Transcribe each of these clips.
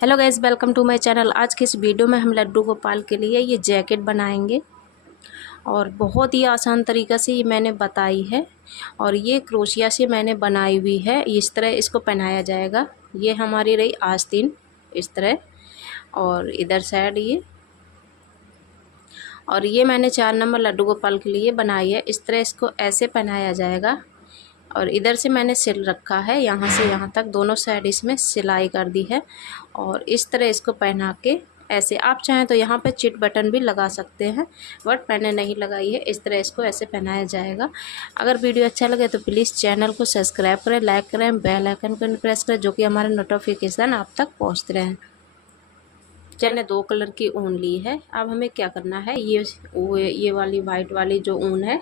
Hello guys, welcome to my channel. आज के इस वीडियो में हम लड्डू गोपाल के लिए ये जैकेट बनाएंगे और बहुत ही आसान तरीक़ा से ये मैंने बताई है और ये क्रोशिया से मैंने बनाई हुई है। इस तरह इसको पहनाया जाएगा। ये हमारी रही आस्तीन इस तरह, और इधर साइड ये, और ये मैंने 4 नंबर लड्डू गोपाल के लिए बनाई है। इस तरह इसको ऐसे पहनाया जाएगा और इधर से मैंने सिल रखा है, यहाँ से यहाँ तक दोनों साइड इसमें सिलाई कर दी है। और इस तरह इसको पहना के ऐसे, आप चाहें तो यहाँ पे चिट बटन भी लगा सकते हैं, बट मैंने नहीं लगाई है। इस तरह इसको ऐसे पहनाया जाएगा। अगर वीडियो अच्छा लगे तो प्लीज़ चैनल को सब्सक्राइब करें, लाइक करें, बेल आइकन को प्रेस करें, जो कि हमारे नोटिफिकेशन आप तक पहुँचते रहें। मैंने 2 कलर की ऊन ली है। अब हमें क्या करना है, ये वाली वाइट वाली जो ऊन है,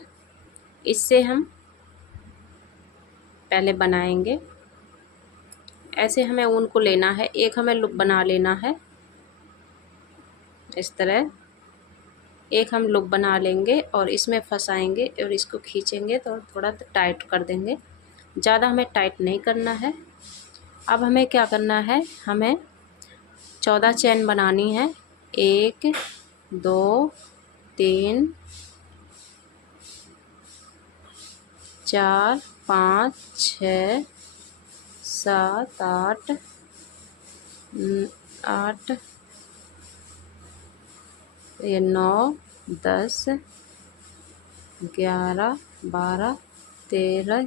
इससे हम पहले बनाएंगे। ऐसे हमें ऊन को लेना है, एक हमें लूप बना लेना है इस तरह। एक हम लूप बना लेंगे और इसमें फंसाएंगे और इसको खींचेंगे तो थोड़ा टाइट कर देंगे, ज़्यादा हमें टाइट नहीं करना है। अब हमें क्या करना है, हमें 14 चैन बनानी है। 1 2 3 4 5 6 7 8 8 ये 9 10 11 12 13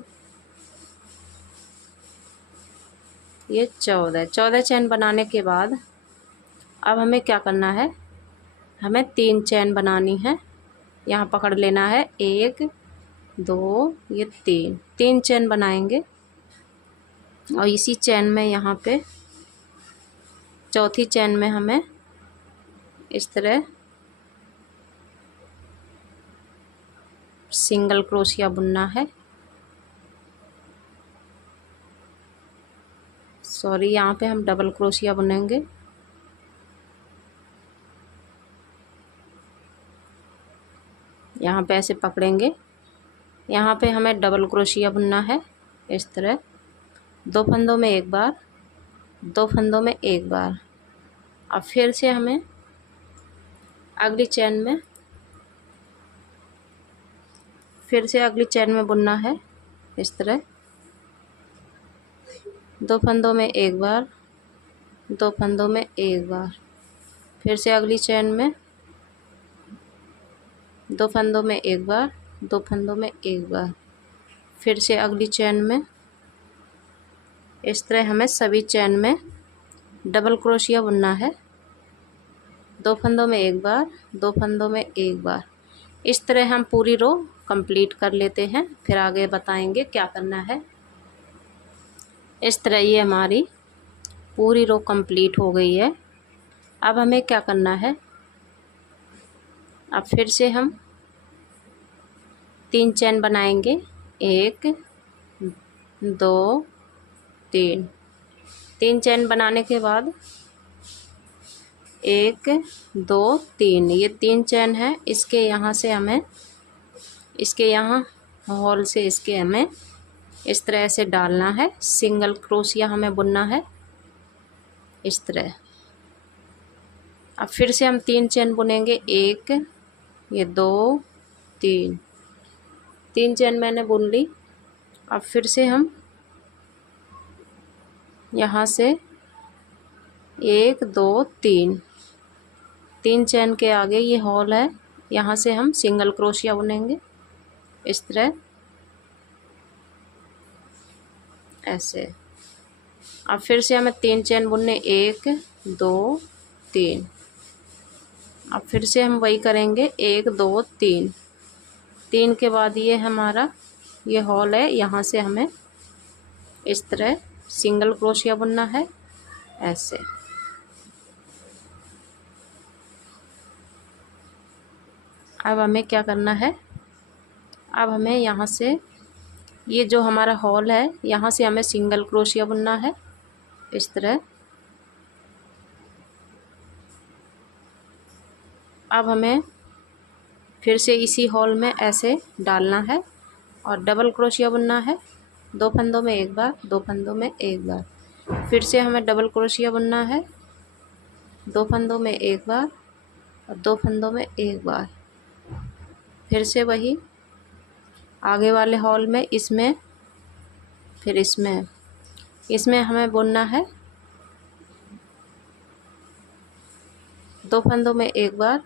ये 14 चैन बनाने के बाद अब हमें क्या करना है, हमें 3 चैन बनानी है। यहाँ पकड़ लेना है, 1 2 ये 3 चैन बनाएंगे और इसी चैन में यहाँ पे चौथी चैन में हमें इस तरह सिंगल क्रोशिया बुनना है। सॉरी, यहाँ पे हम डबल क्रोशिया बुनेंगे। यहाँ पे ऐसे पकड़ेंगे, यहाँ पे हमें डबल क्रोशिया बुनना है इस तरह। 2 फंदों में एक बार, 2 फंदों में एक बार। अब फिर से हमें अगली चैन में, फिर से अगली चैन में बुनना है इस तरह। 2 फंदों में एक बार, 2 फंदों में एक बार। फिर से अगली चैन में 2 फंदों में एक बार, 2 फंदों में एक बार। फिर से अगली चैन में इस तरह हमें सभी चैन में डबल क्रोशिया बुनना है। 2 फंदों में एक बार, 2 फंदों में एक बार। इस तरह हम पूरी रो कंप्लीट कर लेते हैं, फिर आगे बताएंगे क्या करना है। इस तरह ये हमारी पूरी रो कंप्लीट हो गई है। अब हमें क्या करना है, अब फिर से हम 3 चैन बनाएंगे। 1 2 3 चैन बनाने के बाद 1 2 3 ये 3 चैन है। इसके यहाँ से हमें, इसके यहाँ होल से इसके हमें इस तरह से डालना है। सिंगल क्रोशिया हमें बुनना है इस तरह। अब फिर से हम 3 चैन बुनेंगे। 1 ये 2 3 चैन मैंने बुन ली। अब फिर से हम यहाँ से 1 2 3 चैन के आगे ये होल है, यहाँ से हम सिंगल क्रोशिया बुनेंगे इस तरह ऐसे। अब फिर से हमें 3 चैन बुनने, 1 2 3। अब फिर से हम वही करेंगे, 1 2 3 के बाद ये हमारा ये होल है, यहाँ से हमें इस तरह सिंगल क्रोशिया बुनना है ऐसे। अब हमें क्या करना है, अब हमें यहाँ से ये जो हमारा होल है, यहाँ से हमें सिंगल क्रोशिया बुनना है इस तरह। अब हमें फिर से इसी होल में ऐसे डालना है और डबल क्रोशिया बुनना है। 2 फंदों में एक बार, 2 फंदों में एक बार। फिर से हमें डबल क्रोशिया बुनना है 2 फंदों में एक बार और 2 फंदों में एक बार। फिर से वही आगे वाले हॉल में, इसमें, फिर इसमें हमें बुनना है 2 फंदों में एक बार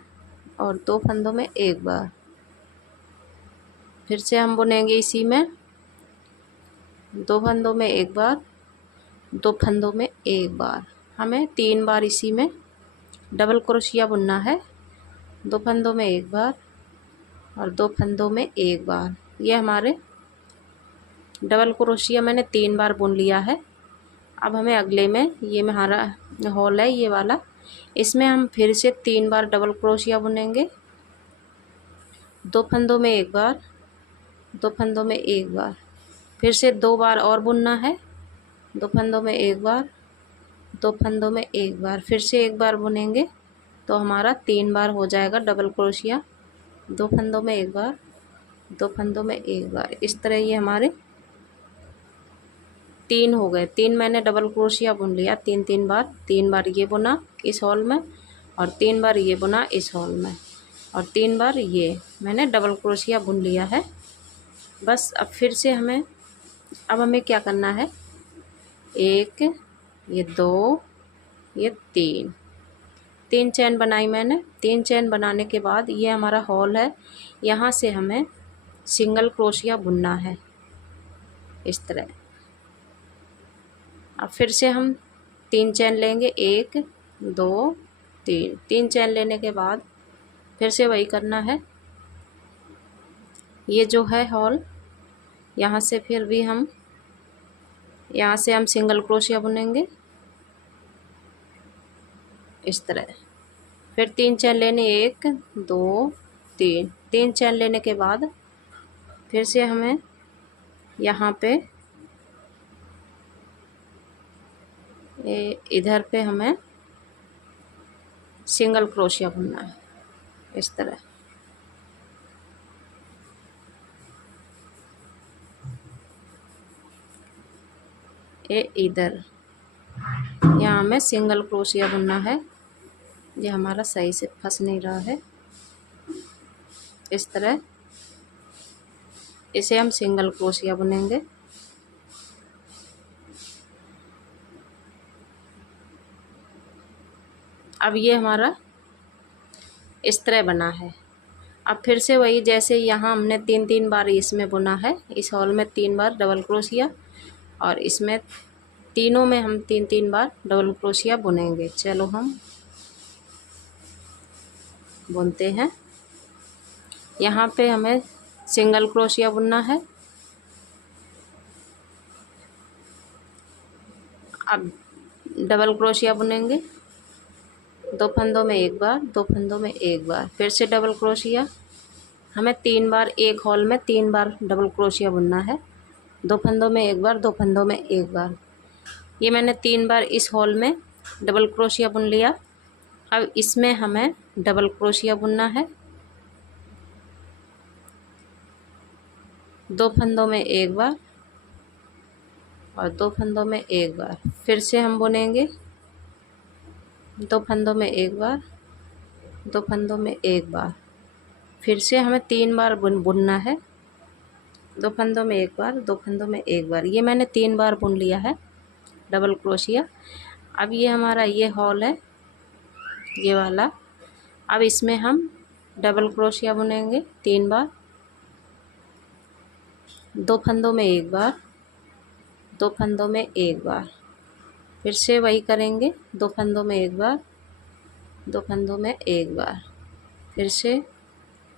और 2 फंदों में एक बार। फिर से हम बुनेंगे इसी में 2 फंदों में एक बार, 2 फंदों में एक बार। हमें 3 बार इसी में डबल क्रोशिया बुनना है, 2 फंदों में एक बार और 2 फंदों में एक बार। ये हमारे डबल क्रोशिया मैंने 3 बार बुन लिया है। अब हमें अगले में, ये हमारा हॉल है ये वाला, इसमें हम फिर से 3 बार डबल क्रोशिया बुनेंगे, 2 फंदों में एक बार, 2 फंदों में एक बार। फिर से 2 बार और बुनना है, 2 फंदों में एक बार, 2 फंदों में एक बार। फिर से एक बार बुनेंगे तो हमारा 3 बार हो जाएगा डबल क्रोशिया, 2 फंदों में एक बार, 2 फंदों में एक बार। इस तरह ये हमारे 3 हो गए। 3 मैंने डबल क्रोशिया बुन लिया 3 बार। 3 बार ये बुना इस हॉल में और 3 बार ये बुना इस हॉल में और 3 बार ये मैंने डबल क्रोशिया बुन लिया है। बस अब फिर से अब हमें क्या करना है, 1, ये 2, ये 3 चैन बनाई मैंने। 3 चैन बनाने के बाद ये हमारा हॉल है, यहाँ से हमें सिंगल क्रोशिया बुनना है इस तरह। अब फिर से हम 3 चैन लेंगे, 1, 2, 3। 3 चैन लेने के बाद फिर से वही करना है। ये जो है हॉल, यहाँ से फिर भी यहाँ से हम सिंगल क्रोशिया बुनेंगे इस तरह। फिर 3 चैन लेने, 1, 2, 3। 3 चैन लेने के बाद फिर से हमें यहाँ पे इधर पे हमें सिंगल क्रोशिया बुनना है इस तरह। ये इधर यहाँ हमें सिंगल क्रोशिया बुनना है। ये हमारा सही से फंस नहीं रहा है, इस तरह इसे हम सिंगल क्रोशिया बुनेंगे। अब ये हमारा इस तरह बना है। अब फिर से वही, जैसे यहाँ हमने 3 बार इसमें बुना है, इस हॉल में 3 बार डबल क्रोशिया और इसमें तीनों में हम 3 बार डबल क्रोशिया बुनेंगे। चलो हम बुनते हैं। यहाँ पे हमें सिंगल क्रोशिया बुनना है। अब डबल क्रोशिया बुनेंगे, 2 फंदों में एक बार, 2 फंदों में एक बार। फिर से डबल क्रोशिया, हमें 3 बार एक हॉल में 3 बार डबल क्रोशिया बुनना है, 2 फंदों में एक बार, 2 फंदों में एक बार। ये मैंने 3 बार इस हॉल में डबल क्रोशिया बुन लिया। अब इसमें हमें डबल क्रोशिया बुनना है, 2 फंदों में एक बार और 2 फंदों में एक बार। फिर से हम बुनेंगे 2 फंदों में एक बार, 2 फंदों में एक बार। फिर से हमें 3 बार बुनना है, 2 फंदों में एक बार, 2 फंदों में एक बार। ये मैंने 3 बार बुन लिया है डबल क्रोशिया। अब ये हमारा ये हॉल है ये वाला। अब इसमें हम डबल क्रोशिया बुनेंगे 3 बार, 2 फंदों में एक बार, 2 फंदों में एक बार। फिर से वही करेंगे, 2 फंदों में एक बार, 2 फंदों में एक बार। फिर से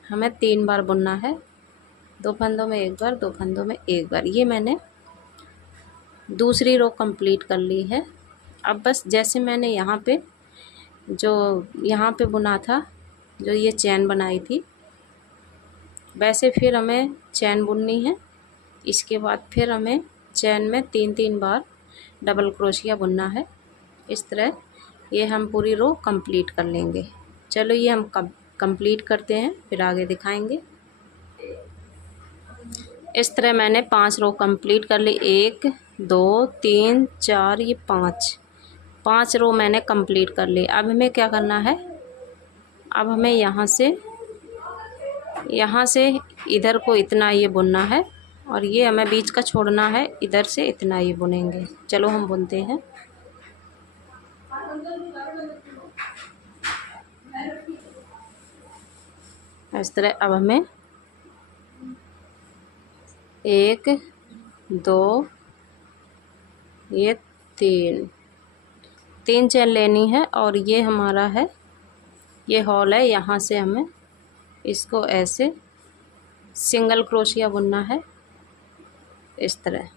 हमें 3 बार बुनना है, 2 फंदों में एक बार, 2 फंदों में एक बार। ये मैंने दूसरी रो कंप्लीट कर ली है। अब बस जैसे मैंने यहाँ पे बुना था, जो ये चैन बनाई थी, वैसे फिर हमें चैन बुननी है। इसके बाद फिर हमें चैन में 3 बार डबल क्रोशिया बुनना है इस तरह। ये हम पूरी रो कंप्लीट कर लेंगे। चलो ये हम कंप्लीट करते हैं, फिर आगे दिखाएंगे। इस तरह मैंने 5 रो कंप्लीट कर ली, 1, 2, 3, 4, ये 5। 5 रो मैंने कंप्लीट कर ली। अब हमें क्या करना है, अब हमें यहाँ से इधर को इतना ये बुनना है और ये हमें बीच का छोड़ना है, इधर से इतना ये बुनेंगे। चलो हम बुनते हैं। इस तरह अब हमें 1 2 ये 3 चेन लेनी है और ये हमारा है, ये हॉल है। यहाँ से हमें इसको ऐसे सिंगल क्रोशिया बुनना है इस तरह।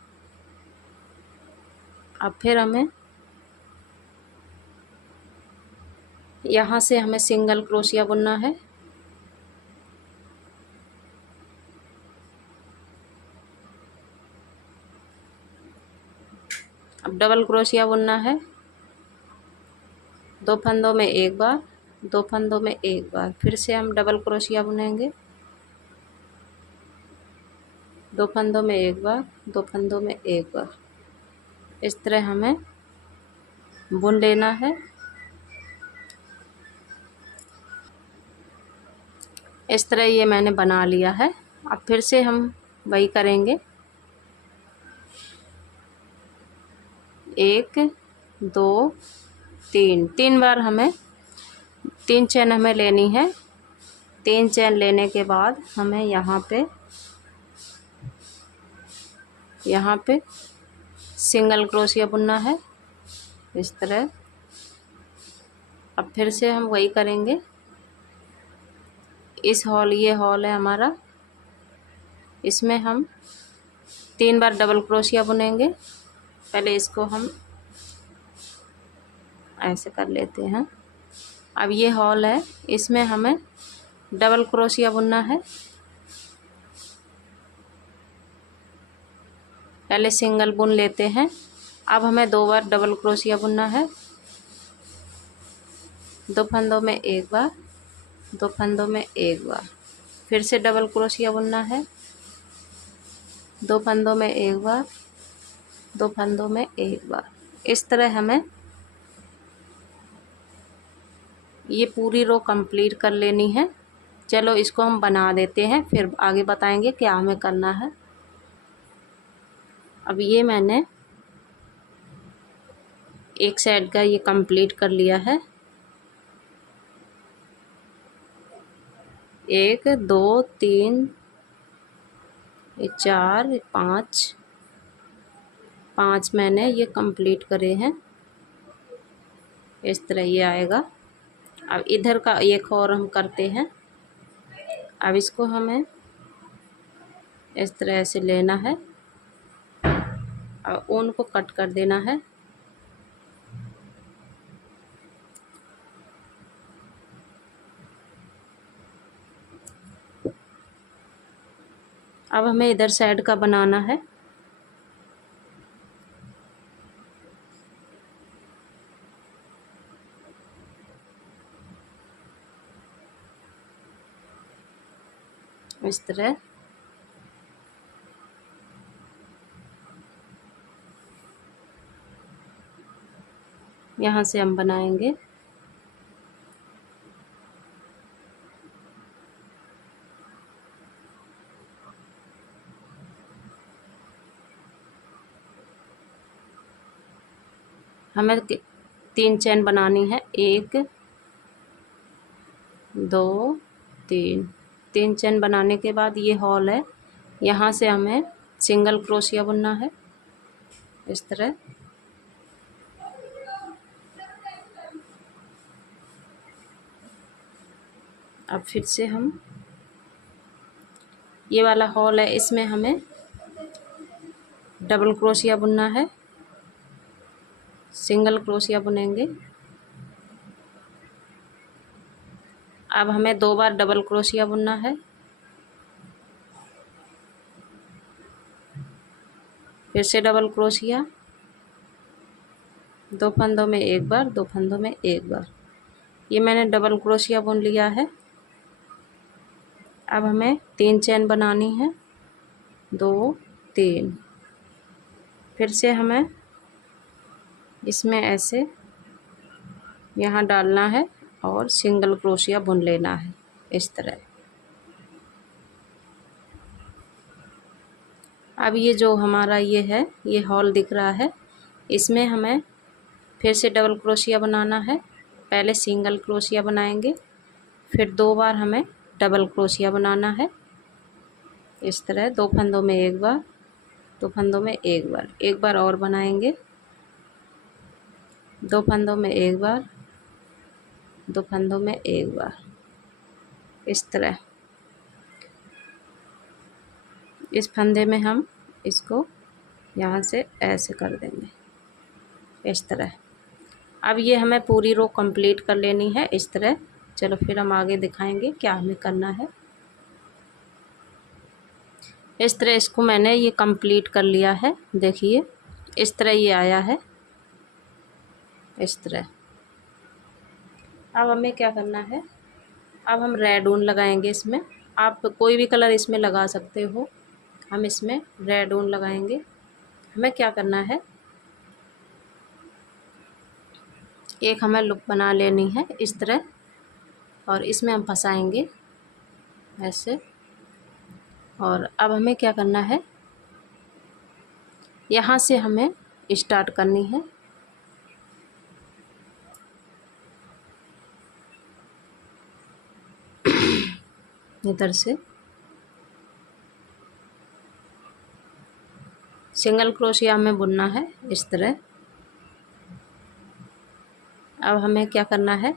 अब फिर हमें यहाँ से हमें सिंगल क्रोशिया बुनना है। अब डबल क्रोशिया बुनना है, 2 फंदों में एक बार, 2 फंदों में एक बार। फिर से हम डबल क्रोशिया बुनेंगे, 2 फंदों में एक बार, 2 फंदों में एक बार। इस तरह हमें बुन लेना है। इस तरह ये मैंने बना लिया है। अब फिर से हम वही करेंगे, 1 2 3 बार हमें 3 चेन हमें लेनी है। 3 चेन लेने के बाद हमें यहाँ पे सिंगल क्रोशिया बुनना है इस तरह। अब फिर से हम वही करेंगे। ये हॉल है हमारा, इसमें हम 3 बार डबल क्रोशिया बुनेंगे। पहले इसको हम ऐसे कर लेते हैं। अब ये हॉल है, इसमें हमें डबल क्रोशिया बुनना है। पहले सिंगल बुन लेते हैं। अब हमें 2 बार डबल क्रोशिया बुनना है, 2 फंदों में एक बार, 2 फंदों में एक बार। फिर से डबल क्रोशिया बुनना है, 2 फंदों में एक बार, 2 फंदों में एक बार। इस तरह हमें ये पूरी रो कंप्लीट कर लेनी है। चलो इसको हम बना देते हैं, फिर आगे बताएंगे क्या हमें करना है। अब ये मैंने एक साइड का ये कंप्लीट कर लिया है। 1 2 3 4 5 मैंने ये कंप्लीट करे हैं। इस तरह ये आएगा। अब इधर का एक और हम करते हैं। अब इसको हमें इस तरह से लेना है और ऊन को कट कर देना है। अब हमें इधर साइड का बनाना है। इस तरह यहाँ से हम बनाएंगे। हमें 3 चेन बनानी है, 1 2 3 चेन बनाने के बाद ये हॉल है, यहाँ से हमें सिंगल क्रोशिया बुनना है इस तरह। अब फिर से हम ये वाला हॉल है, इसमें हमें डबल क्रोशिया बुनना है, सिंगल क्रोशिया बुनेंगे। अब हमें 2 बार डबल क्रोशिया बुनना है, फिर से डबल क्रोशिया, 2 फंदों में एक बार, 2 फंदों में एक बार। ये मैंने डबल क्रोशिया बुन लिया है। अब हमें 3 चेन बनानी है, 2 3। फिर से हमें इसमें ऐसे यहाँ डालना है और सिंगल क्रोशिया बुन लेना है इस तरह। अब ये जो हमारा ये है, ये हॉल दिख रहा है, इसमें हमें फिर से डबल क्रोशिया बनाना है। पहले सिंगल क्रोशिया बनाएंगे, फिर 2 बार हमें डबल क्रोशिया बनाना है इस तरह। 2 फंदों में एक बार, 2 फंदों में एक बार और बनाएंगे, 2 फंदों में एक बार, 2 फंदों में एक बार इस तरह। इस फंदे में हम इसको यहाँ से ऐसे कर देंगे इस तरह। अब ये हमें पूरी रो कंप्लीट कर लेनी है इस तरह। चलो फिर हम आगे दिखाएंगे क्या हमें करना है। इस तरह इसको मैंने ये कंप्लीट कर लिया है, देखिए इस तरह ये आया है इस तरह। अब हमें क्या करना है, अब हम रेड ऊन लगाएंगे इसमें। आप कोई भी कलर इसमें लगा सकते हो, हम इसमें रेड ऊन लगाएंगे। हमें क्या करना है, एक हमें लुक बना लेनी है इस तरह, और इसमें हम फंसाएंगे ऐसे। और अब हमें क्या करना है, यहाँ से हमें स्टार्ट करनी है। इधर से सिंगल क्रोशिया हमें बुनना है इस तरह। अब हमें क्या करना है,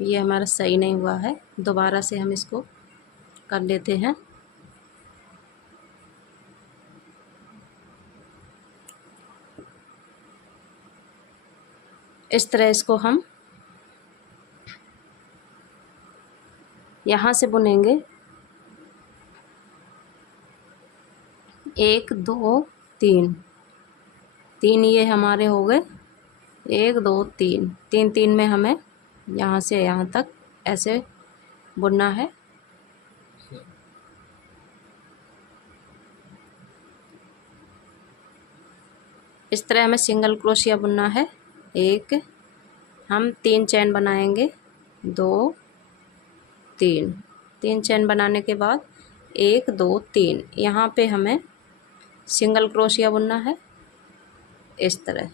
ये हमारा सही नहीं हुआ है, दोबारा से हम इसको कर लेते हैं। इस तरह इसको हम यहाँ से बुनेंगे, 1 2 3, 3 ये हमारे हो गए, 1 2 3, 3 3 में हमें यहाँ से यहाँ तक ऐसे बुनना है। इस तरह हमें सिंगल क्रोशिया बुनना है। एक हम 3 चैन बनाएंगे, 2 3, 3 चैन बनाने के बाद 1 2 3 यहाँ पे हमें सिंगल क्रोशिया बुनना है इस तरह।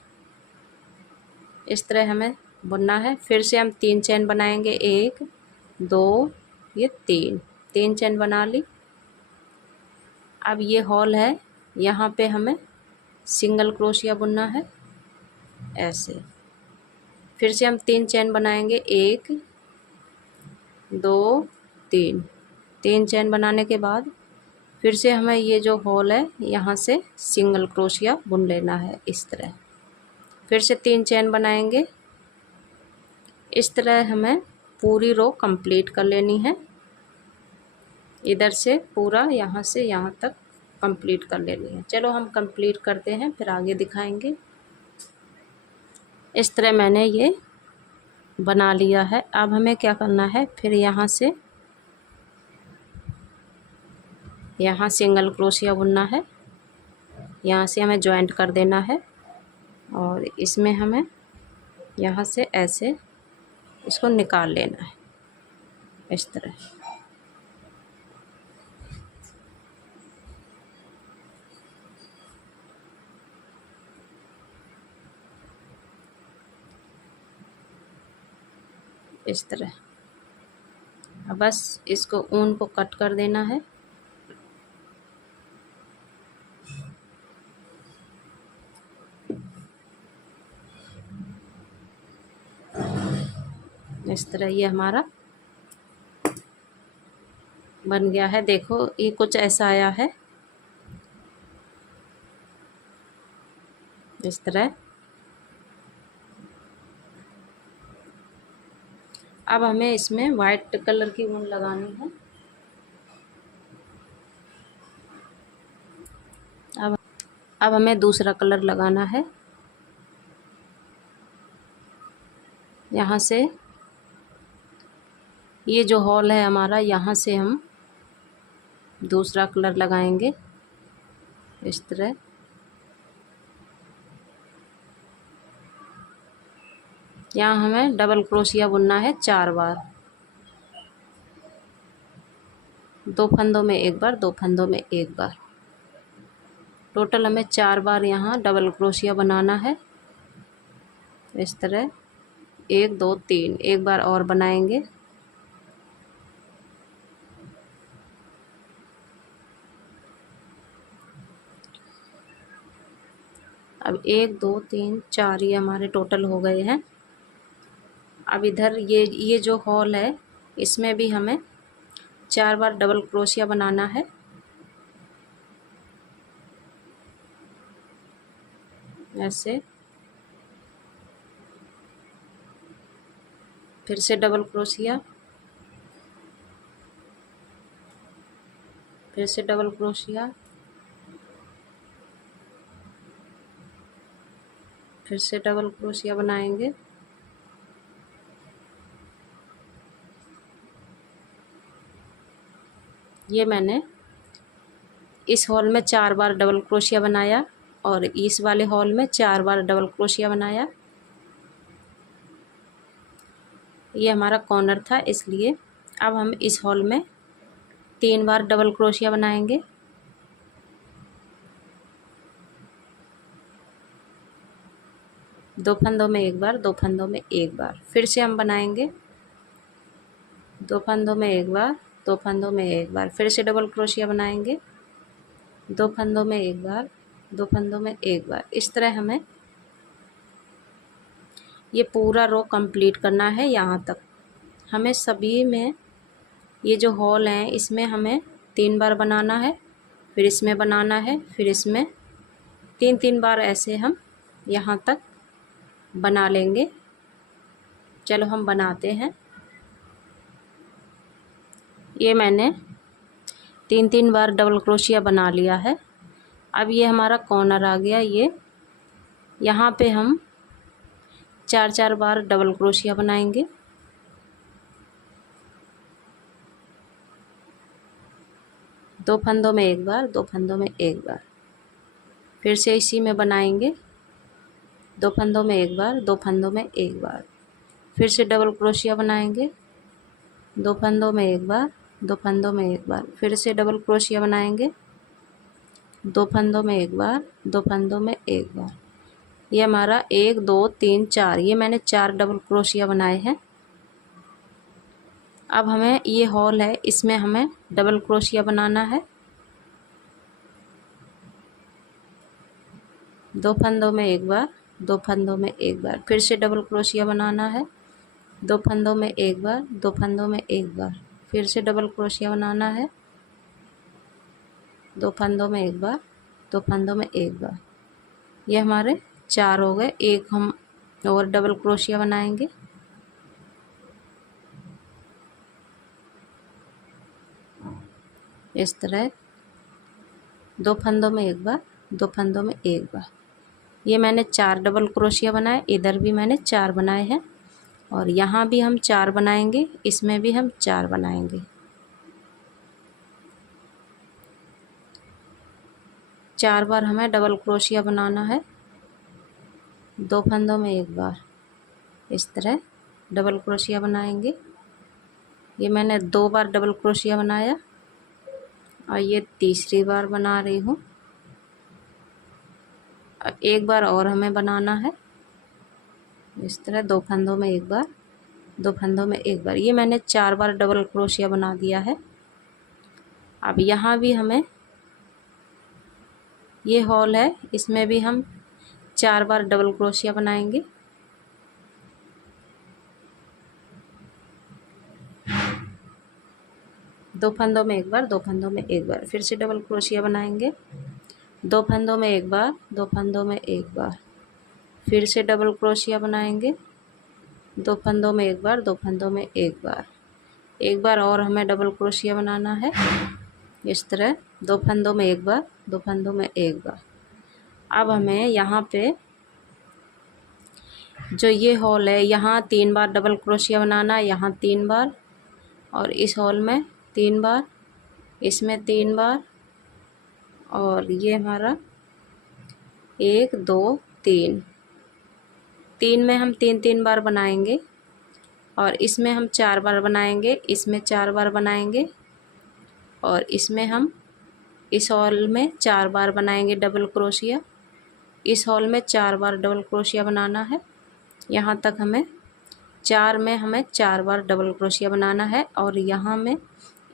इस तरह हमें बुनना है। फिर से हम 3 चैन बनाएंगे, 1 2 ये 3, 3 चैन बना ली। अब ये हॉल है, यहाँ पे हमें सिंगल क्रोशिया बुनना है ऐसे। फिर से हम 3 चैन बनाएंगे, 1 2 3, 3 चैन बनाने के बाद फिर से हमें ये जो हॉल है यहाँ से सिंगल क्रोशिया बुन लेना है इस तरह। फिर से 3 चैन बनाएंगे। इस तरह हमें पूरी रो कंप्लीट कर लेनी है, इधर से पूरा यहाँ से यहाँ तक कंप्लीट कर लेनी है। चलो हम कंप्लीट करते हैं, फिर आगे दिखाएंगे। इस तरह मैंने ये बना लिया है। अब हमें क्या करना है, फिर यहाँ से यहाँ सिंगल क्रोशिया बुनना है, यहाँ से हमें जॉइंट कर देना है और इसमें हमें यहाँ से ऐसे इसको निकाल लेना है इस तरह। इस तरह अब बस इसको ऊन को कट कर देना है। इस तरह ये हमारा बन गया है। देखो ये कुछ ऐसा आया है इस तरह। अब हमें इसमें वाइट कलर की ऊन लगानी है। अब हमें दूसरा कलर लगाना है। यहाँ से ये जो हॉल है हमारा, यहाँ से हम दूसरा कलर लगाएंगे इस तरह। यहाँ हमें डबल क्रोशिया बुनना है 4 बार, 2 फंदों में एक बार, 2 फंदों में एक बार। टोटल हमें 4 बार यहाँ डबल क्रोशिया बनाना है। इस तरह 1 2 3, एक बार और बनाएंगे। अब 1 2 3 4 ये हमारे टोटल हो गए हैं। अब इधर ये जो हॉल है इसमें भी हमें 4 बार डबल क्रोशिया बनाना है। ऐसे फिर से डबल क्रोशिया, फिर से डबल क्रोशिया, फिर से डबल क्रोशिया बनाएंगे। ये मैंने इस हॉल में 4 बार डबल क्रोशिया बनाया और इस वाले हॉल में 4 बार डबल क्रोशिया बनाया। ये हमारा कॉर्नर था, इसलिए अब हम इस हॉल में 3 बार डबल क्रोशिया बनाएंगे। दो फंदों में एक बार, 2 फंदों में एक बार। फिर से हम बनाएंगे 2 फंदों में एक बार, 2 फंदों में एक बार। फिर से डबल क्रोशिया बनाएंगे 2 फंदों में एक बार, 2 फंदों में एक बार। इस तरह हमें ये पूरा रो कंप्लीट करना है। यहाँ तक हमें सभी में ये जो हॉल हैं इसमें हमें 3 बार बनाना है, फिर इसमें बनाना है, फिर इसमें 3 बार ऐसे हम यहाँ तक बना लेंगे। चलो हम बनाते हैं। ये मैंने 3 बार डबल क्रोशिया बना लिया है। अब ये हमारा कॉर्नर आ गया। ये यहाँ पे हम 4 बार डबल क्रोशिया बनाएंगे। दो फंदों में एक बार, 2 फंदों में एक बार। फिर से इसी में बनाएंगे 2 फंदों में एक बार, 2 फंदों में एक बार। फिर से डबल क्रोशिया बनाएंगे 2 फंदों में एक बार, 2 फंदों में एक बार। फिर से डबल क्रोशिया बनाएंगे 2 फंदों में एक बार, 2 फंदों में एक बार। ये हमारा 1 2 3 4, ये मैंने 4 डबल क्रोशिया बनाए हैं। अब हमें ये हॉल है इसमें हमें डबल क्रोशिया बनाना है। 2 फंदों में एक बार, 2 फंदों में एक बार। फिर से डबल क्रोशिया बनाना है 2 फंदों में एक बार, 2 फंदों में एक बार। फिर से डबल क्रोशिया बनाना है 2 फंदों में एक बार, 2 फंदों में एक बार। ये हमारे 4 हो गए। एक हम और डबल क्रोशिया बनाएंगे। इस तरह 2 फंदों में एक बार, 2 फंदों में एक बार। ये मैंने 4 डबल क्रोशिया बनाए। इधर भी मैंने 4 बनाए हैं और यहाँ भी हम 4 बनाएंगे, इसमें भी हम 4 बनाएंगे। 4 बार हमें डबल क्रोशिया बनाना है। 2 फंदों में एक बार इस तरह डबल क्रोशिया बनाएंगे। ये मैंने 2 बार डबल क्रोशिया बनाया और ये तीसरी बार बना रही हूँ। एक बार और हमें बनाना है इस तरह 2 फंदों में एक बार, 2 फंदों में एक बार। ये मैंने 4 बार डबल क्रोशिया बना दिया है। अब यहाँ भी हमें ये हॉल है इसमें भी हम 4 बार डबल क्रोशिया बनाएंगे। दो फंदों में एक बार, 2 फंदों में एक बार। फिर से डबल क्रोशिया बनाएंगे 2 फंदों में एक बार, 2 फंदों में एक बार। फिर से डबल क्रोशिया बनाएंगे 2 फंदों में एक बार, 2 फंदों में एक बार। एक बार और हमें डबल क्रोशिया बनाना है इस तरह 2 फंदों में एक बार, 2 फंदों में एक बार। अब हमें यहाँ पे जो ये हॉल है यहाँ 3 बार डबल क्रोशिया बनाना है। यहाँ 3 बार और इस हॉल में 3 बार, इसमें 3 बार और ये हमारा 1 2 3 3 में हम 3 बार बनाएंगे और इसमें हम 4 बार बनाएंगे, इसमें 4 बार बनाएंगे और इसमें हम इस हॉल में 4 बार बनाएंगे डबल क्रोशिया। इस हॉल में 4 बार डबल क्रोशिया बनाना है। यहाँ तक हमें 4 में हमें 4 बार डबल क्रोशिया बनाना है और यहाँ में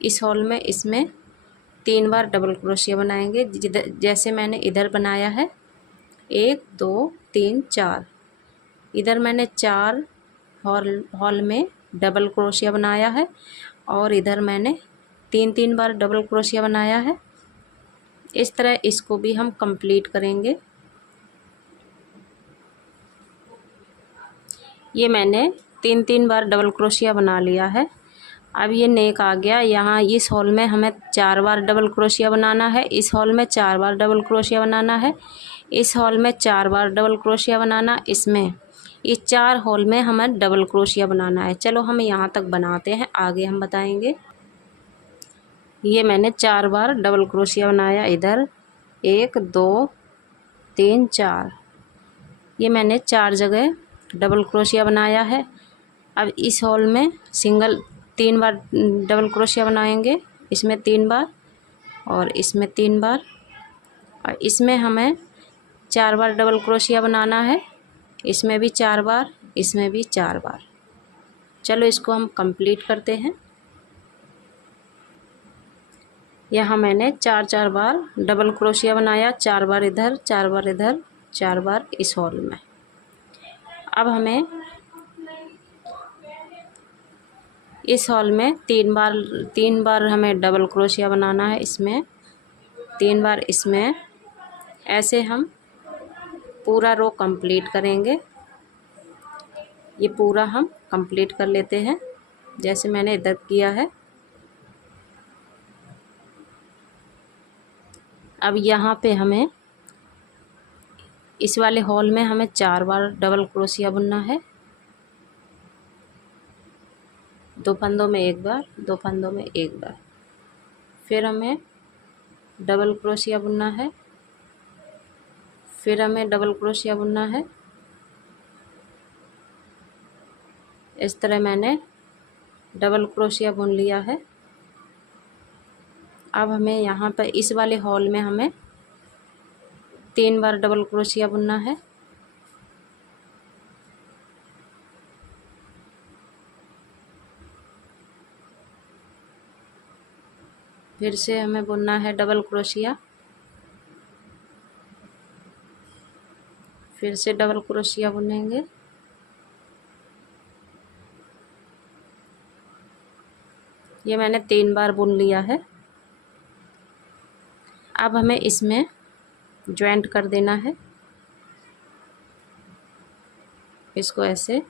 इस हॉल में इसमें 3 बार डबल क्रोशिया बनाएंगे, जैसे मैंने इधर बनाया है 1 2 3 4। इधर मैंने 4 हॉल में डबल क्रोशिया बनाया है और इधर मैंने 3 बार डबल क्रोशिया बनाया है। इस तरह इसको भी हम कंप्लीट करेंगे। ये मैंने 3 बार डबल क्रोशिया बना लिया है। अब ये नेक आ गया। यहाँ इस हॉल में हमें 4 बार डबल क्रोशिया बनाना है, इस हॉल में 4 बार डबल क्रोशिया बनाना है, इस हॉल में 4 बार डबल क्रोशिया बनाना, इसमें इस 4 हॉल में हमें डबल क्रोशिया बनाना है। चलो हम यहाँ तक बनाते हैं, आगे हम बताएंगे। ये मैंने 4 बार डबल क्रोशिया बनाया, इधर 1 2 3 4। ये मैंने 4 जगह डबल क्रोशिया बनाया है। अब इस हॉल में सिंगल 3 बार डबल क्रोशिया बनाएंगे, इसमें 3 बार और इसमें 3 बार और इसमें हमें 4 बार डबल क्रोशिया बनाना है, इसमें भी 4 बार, इसमें भी 4 बार। चलो इसको हम कंप्लीट करते हैं। यहाँ मैंने 4 बार डबल क्रोशिया बनाया, 4 बार इधर, 4 बार इधर, 4 बार इस हॉल में। अब हमें इस हॉल में 3 बार हमें डबल क्रोशिया बनाना है, इसमें 3 बार, इसमें। ऐसे हम पूरा रो कंप्लीट करेंगे। ये पूरा हम कंप्लीट कर लेते हैं जैसे मैंने इधर किया है। अब यहाँ पे हमें इस वाले हॉल में हमें 4 बार डबल क्रोशिया बुनना है। 2 फंदों में 1 बार, 2 फंदों में 1 बार। फिर हमें डबल क्रोशिया बुनना है, फिर हमें डबल क्रोशिया बुनना है। इस तरह मैंने डबल क्रोशिया बुन लिया है। अब हमें यहाँ पर इस वाले हॉल में हमें 3 बार डबल क्रोशिया बुनना है। फिर से हमें बुनना है डबल क्रोशिया, फिर से डबल क्रोशिया बुनेंगे। ये मैंने 3 बार बुन लिया है। अब हमें इसमें जॉइंट कर देना है, इसको ऐसे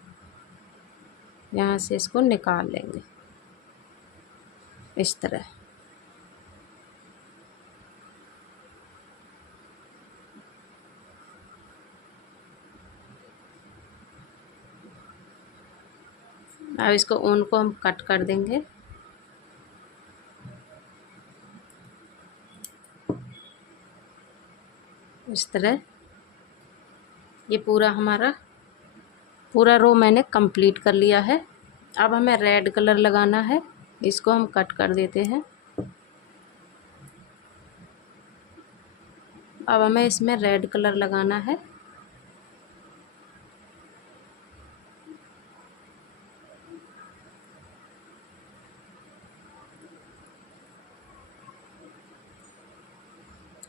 यहाँ से इसको निकाल लेंगे इस तरह। अब इसको ऊन को हम कट कर देंगे। इस तरह ये पूरा हमारा पूरा रो मैंने कंप्लीट कर लिया है। अब हमें रेड कलर लगाना है, इसको हम कट कर देते हैं। अब हमें इसमें रेड कलर लगाना है।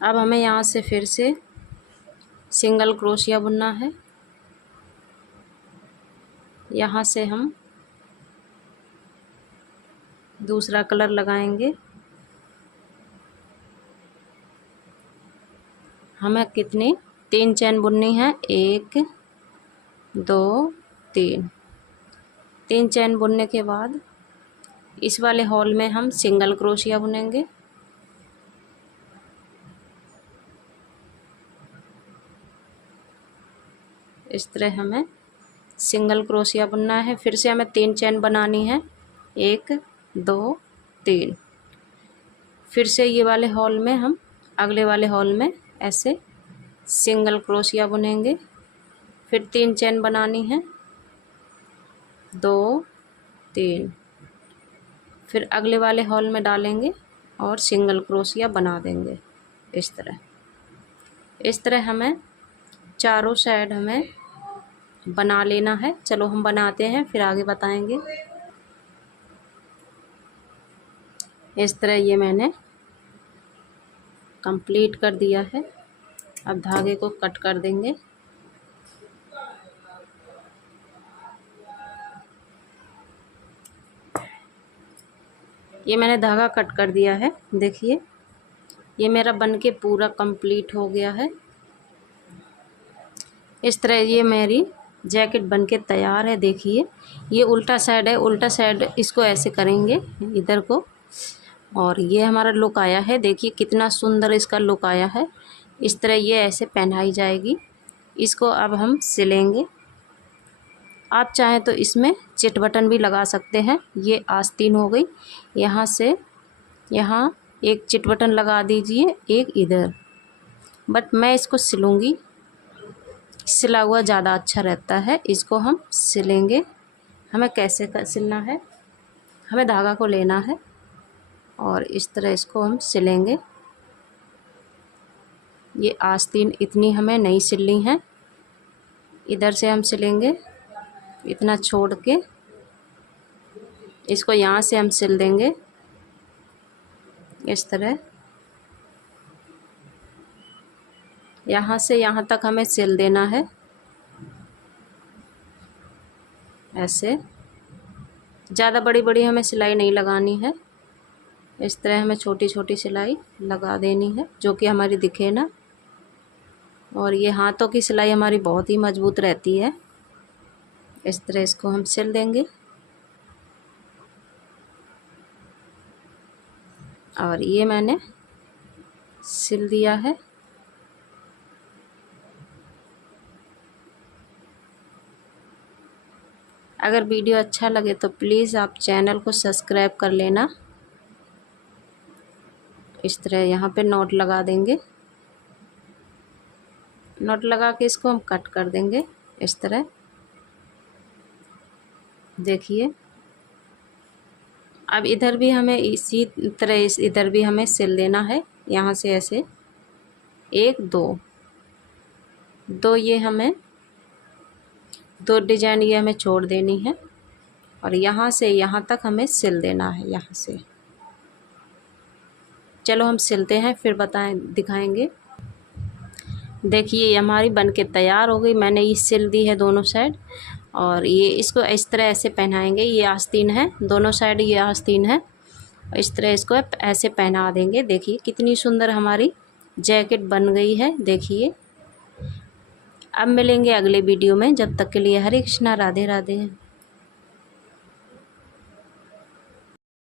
अब हमें यहाँ से फिर से सिंगल क्रोशिया बुनना है। यहाँ से हम दूसरा कलर लगाएंगे। हमें कितनी 3 चैन बुननी है, 1 2 3। 3 चैन बुनने के बाद इस वाले हॉल में हम सिंगल क्रोशिया बुनेंगे। इस तरह हमें सिंगल क्रोशिया बुनना है। फिर से हमें 3 चैन बनानी है, 1 2 3। फिर से ये वाले हॉल में हम अगले वाले हॉल में ऐसे सिंगल क्रोशिया बुनेंगे। फिर 3 चेन बनानी है, 2 3, फिर अगले वाले हॉल में डालेंगे और सिंगल क्रोशिया बना देंगे इस तरह हमें चारों साइड हमें बना लेना है। चलो हम बनाते हैं, फिर आगे बताएंगे। इस तरह ये मैंने कंप्लीट कर दिया है। अब धागे को कट कर देंगे। ये मैंने धागा कट कर दिया है। देखिए ये मेरा बनके पूरा कंप्लीट हो गया है। इस तरह ये मेरी जैकेट बनके तैयार है। देखिए ये उल्टा साइड है, उल्टा साइड इसको ऐसे करेंगे इधर को, और ये हमारा लुक आया है। देखिए कितना सुंदर इसका लुक आया है। इस तरह ये ऐसे पहनाई जाएगी। इसको अब हम सिलेंगे। आप चाहें तो इसमें चिट बटन भी लगा सकते हैं। ये आस्तीन हो गई, यहाँ से यहाँ एक चिट बटन लगा दीजिए, एक इधर, बट मैं इसको सिलूँगी। सिला हुआ ज़्यादा अच्छा रहता है। इसको हम सिलेंगे। हमें कैसे सिलना है, हमें धागा को लेना है और इस तरह इसको हम सिलेंगे। ये आस्तीन इतनी हमें नहीं सिलनी है, इधर से हम सिलेंगे, इतना छोड़ के इसको यहाँ से हम सिल देंगे इस तरह। यहाँ से यहाँ तक हमें सिल देना है ऐसे। ज़्यादा बड़ी बड़ी हमें सिलाई नहीं लगानी है। इस तरह हमें छोटी छोटी सिलाई लगा देनी है जो कि हमारी दिखे ना। और ये हाथों की सिलाई हमारी बहुत ही मजबूत रहती है। इस तरह इसको हम सिल देंगे और ये मैंने सिल दिया है। अगर वीडियो अच्छा लगे तो प्लीज़ आप चैनल को सब्सक्राइब कर लेना। इस तरह यहाँ पे नॉट लगा देंगे। नॉट लगा के इसको हम कट कर देंगे इस तरह। देखिए अब इधर भी हमें इसी तरह इधर भी हमें सिल देना है। यहाँ से ऐसे 1 2 ये हमें 2 डिजाइन ये हमें छोड़ देनी है और यहाँ से यहाँ तक हमें सिल देना है यहाँ से। चलो हम सिलते हैं फिर दिखाएंगे। देखिए ये हमारी बनके तैयार हो गई। मैंने ये सिल दी है दोनों साइड और ये इसको इस तरह ऐसे पहनाएंगे। ये आस्तीन है दोनों साइड, ये आस्तीन है। इस तरह इसको ऐसे पहना देंगे। देखिए कितनी सुंदर हमारी जैकेट बन गई है। देखिए अब मिलेंगे अगले वीडियो में। जब तक के लिए हरे कृष्णा, राधे राधे।